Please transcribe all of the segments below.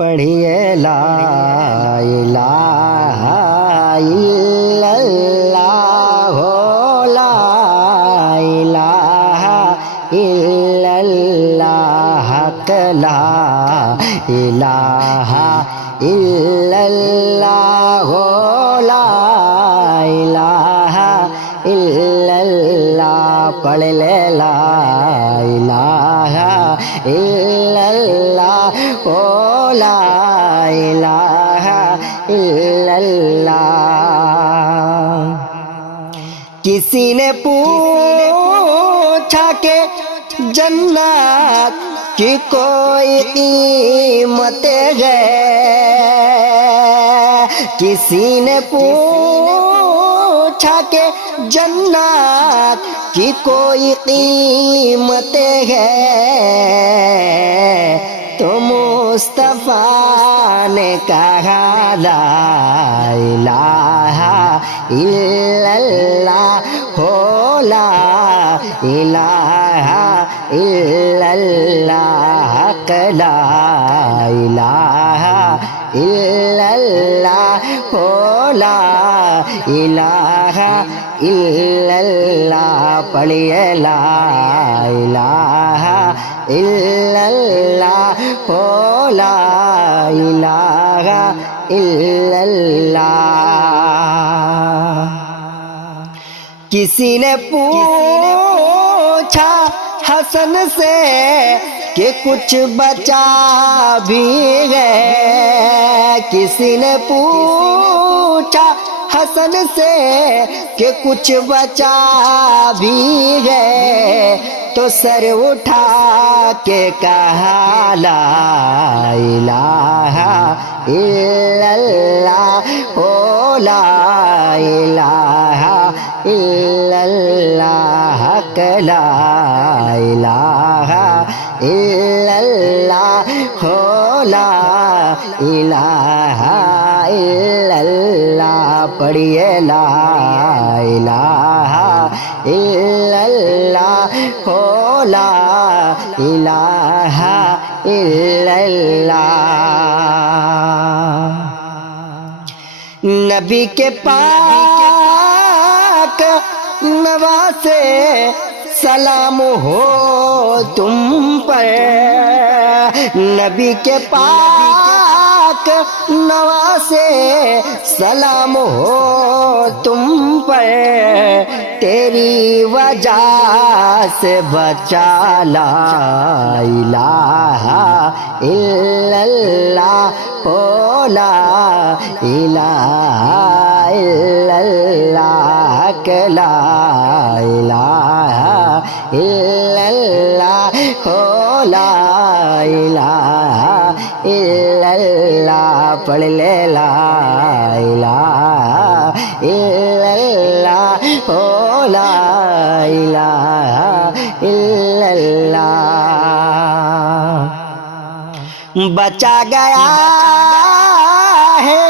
پڑھیے لا الہ الا اللہ لا الہ الا اللہ لا الہ الا اللہ لا الہ الا اللہ پڑھ لے لا الہ الا اللہ لا الہ الا اللہ۔ کسی نے پوچھا کہ جنت کی کوئی قیمت ہے، کسی نے پوچھا کہ جنت کی کوئی قیمت ہے، تو مصطفیٰ نے کہا لا الہ الا اللہ لا الہ الا اللہ لا الہ الا اللہ لا الہ الا اللہ پڑھیے لا الہ الا اللہ لا الہ الا اللہ۔ کسی نے پوچھا حسن سے کہ کچھ بچا بھی ہے، کسی نے پوچھا حسن سے کہ کچھ بچا بھی ہے، تو سر اٹھا کے کہا لا الہ الا اللہ لا الہ الا اللہ لا الہ الا اللہ لا الہ الا اللہ پڑھیے لا الہ الا اللہ لا الہ الا اللہ۔ نبی کے پاک نواسے سلام ہو تم پر، نبی کے پاک نواسے سلام ہو تم پر، تیری وجہ سے بچا لا الہ الا اللہ لا الہ الا اللہ لا الہ الا اللہ لا الہ الا اللہ پڑھ لے لا الہ الا اللہ لا الہ الا اللہ۔ بچا گیا ہے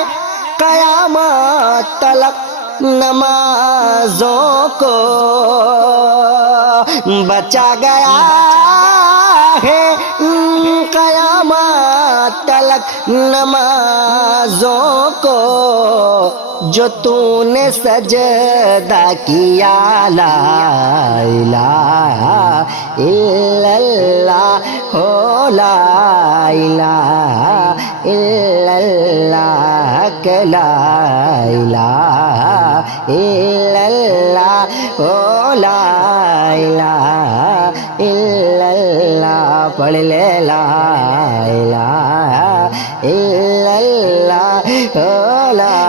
قیامت تلک نمازوں کو، بچا گیا ہے قیامت تلک نمازوں کو، جو تو نے سجدہ کیا لا الہ الا اللہ لا الہ الا اللہ لا الہ الا اللہ لا الہ الا اللہ پڑھ لے لا الہ الا اللہ لا